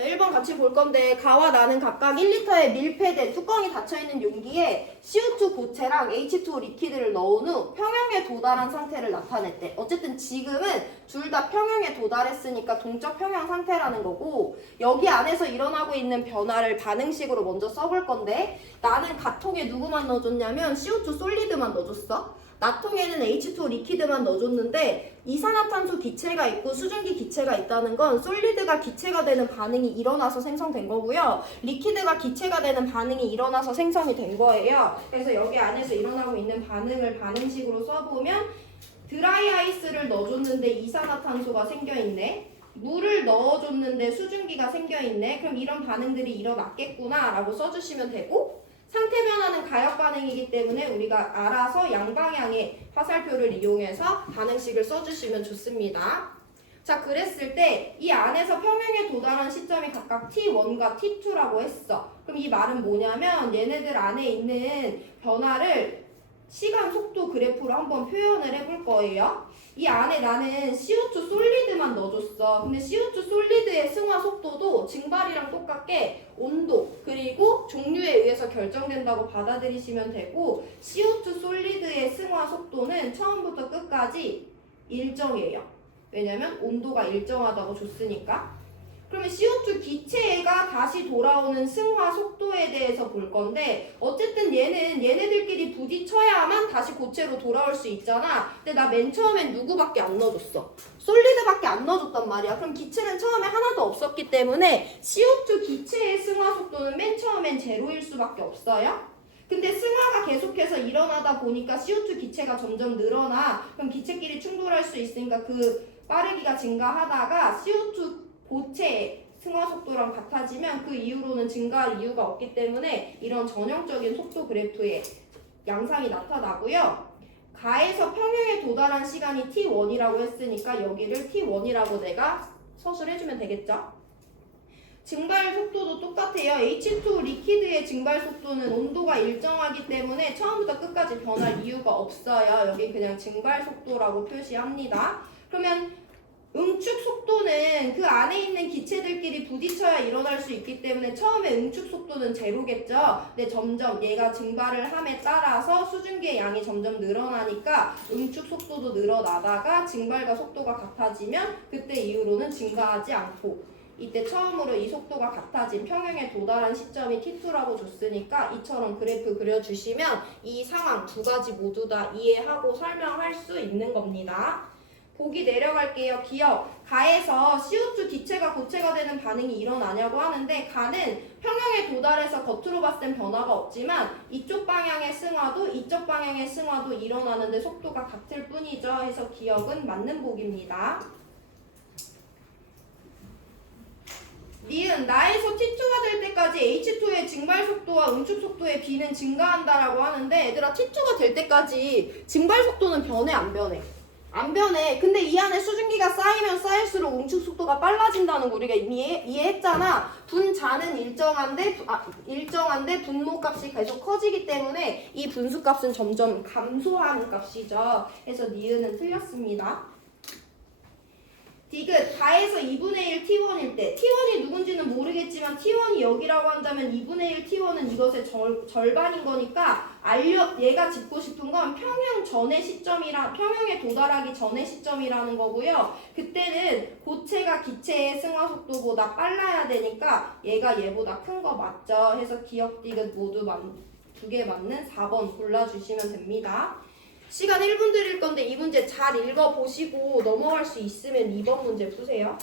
자, 1번 같이 볼 건데 가와 나는 각각 1리터의 밀폐된 뚜껑이 닫혀있는 용기에 CO2 고체랑 H2O 리퀴드를 넣은 후 평형에 도달한 상태를 나타냈대. 어쨌든 지금은 둘 다 평형에 도달했으니까 동적 평형 상태라는 거고, 여기 안에서 일어나고 있는 변화를 반응식으로 먼저 써볼 건데, 나는 가통에 누구만 넣어줬냐면 CO2 솔리드만 넣어줬어. 나통에는 H2O 리퀴드만 넣어줬는데 이산화탄소 기체가 있고 수증기 기체가 있다는 건 솔리드가 기체가 되는 반응이 일어나서 생성된 거고요. 리퀴드가 기체가 되는 반응이 일어나서 생성이 된 거예요. 그래서 여기 안에서 일어나고 있는 반응을 반응식으로 써보면 드라이 아이스를 넣어줬는데 이산화탄소가 생겨있네. 물을 넣어줬는데 수증기가 생겨있네. 그럼 이런 반응들이 일어났겠구나 라고 써주시면 되고, 상태 변화는 가역 반응이기 때문에 우리가 알아서 양방향의 화살표를 이용해서 반응식을 써주시면 좋습니다. 자, 그랬을 때 이 안에서 평형에 도달한 시점이 각각 T1과 T2라고 했어. 그럼 이 말은 뭐냐면 얘네들 안에 있는 변화를 시간 속도 그래프로 한번 표현을 해볼 거예요. 이 안에 나는 CO2 솔리드만 넣어줬어. 근데 CO2 솔리드의 승화 속도도 증발이랑 똑같게 온도 그리고 종류에 의해서 결정된다고 받아들이시면 되고, CO2 솔리드의 승화 속도는 처음부터 끝까지 일정해요. 왜냐면 온도가 일정하다고 줬으니까. 그러면 CO2 기체가 다시 돌아오는 승화 속도에 대해서 볼 건데, 어쨌든 얘네들끼리 부딪혀야만 다시 고체로 돌아올 수 있잖아. 근데 나 맨 처음엔 누구밖에 안 넣어줬어? 솔리드밖에 안 넣어줬단 말이야. 그럼 기체는 처음에 하나도 없었기 때문에 CO2 기체의 승화 속도는 맨 처음엔 제로일 수밖에 없어요. 근데 승화가 계속해서 일어나다 보니까 CO2 기체가 점점 늘어나. 그럼 기체끼리 충돌할 수 있으니까 그 빠르기가 증가하다가 CO2 고체의 승화 속도랑 같아지면 그 이후로는 증가할 이유가 없기 때문에 이런 전형적인 속도 그래프의 양상이 나타나고요. 가에서 평형에 도달한 시간이 T1이라고 했으니까 여기를 T1이라고 내가 서술해주면 되겠죠? 증발 속도도 똑같아요. H2O 리퀴드의 증발 속도는 온도가 일정하기 때문에 처음부터 끝까지 변할 이유가 없어요. 여기 그냥 증발 속도라고 표시합니다. 그러면 응축 속도는 그 안에 있는 기체들끼리 부딪혀야 일어날 수 있기 때문에 처음에 응축 속도는 제로겠죠. 근데 점점 얘가 증발을 함에 따라서 수증기의 양이 점점 늘어나니까 응축 속도도 늘어나다가 증발과 속도가 같아지면 그때 이후로는 증가하지 않고, 이때 처음으로 이 속도가 같아진 평형에 도달한 시점이 T2라고 줬으니까 이처럼 그래프 그려주시면 이 상황 두 가지 모두 다 이해하고 설명할 수 있는 겁니다. 보기 내려갈게요. 기억. 가에서 CO2 기체가 고체가 되는 반응이 일어나냐고 하는데, 가는 평형에 도달해서 겉으로 봤을 땐 변화가 없지만 이쪽 방향의 승화도 이쪽 방향의 승화도 일어나는데 속도가 같을 뿐이죠. 해서 기억은 맞는 보기입니다. 니은 나에서 T2가 될 때까지 H2의 증발 속도와 응축 속도의 B는 증가한다라고 하는데, 얘들아 T2가 될 때까지 증발 속도는 변해 안 변해? 안 변해. 근데 이 안에 수증기가 쌓이면 쌓일수록 응축 속도가 빨라진다는 거 우리가 이미 이해했잖아. 분자는 일정한데 분모 값이 계속 커지기 때문에 이 분수 값은 점점 감소하는 값이죠. 그래서 니은은 틀렸습니다. 디귿, 가에서 2분의 1 T1일 때, T1이 누군지는 모르겠지만 T1이 여기라고 한다면 2분의 1 T1은 이것의 절반인 거니까 얘가 짚고 싶은 건 평형 전의 시점이라, 평형에 도달하기 전의 시점이라는 거고요. 그때는 고체가 기체의 승화 속도보다 빨라야 되니까 얘가 얘보다 큰 거 맞죠? 해서 기억 디귿 모두 두 개 맞는 4번 골라주시면 됩니다. 시간 1분 드릴 건데 이 문제 잘 읽어보시고 넘어갈 수 있으면 2번 문제 푸세요.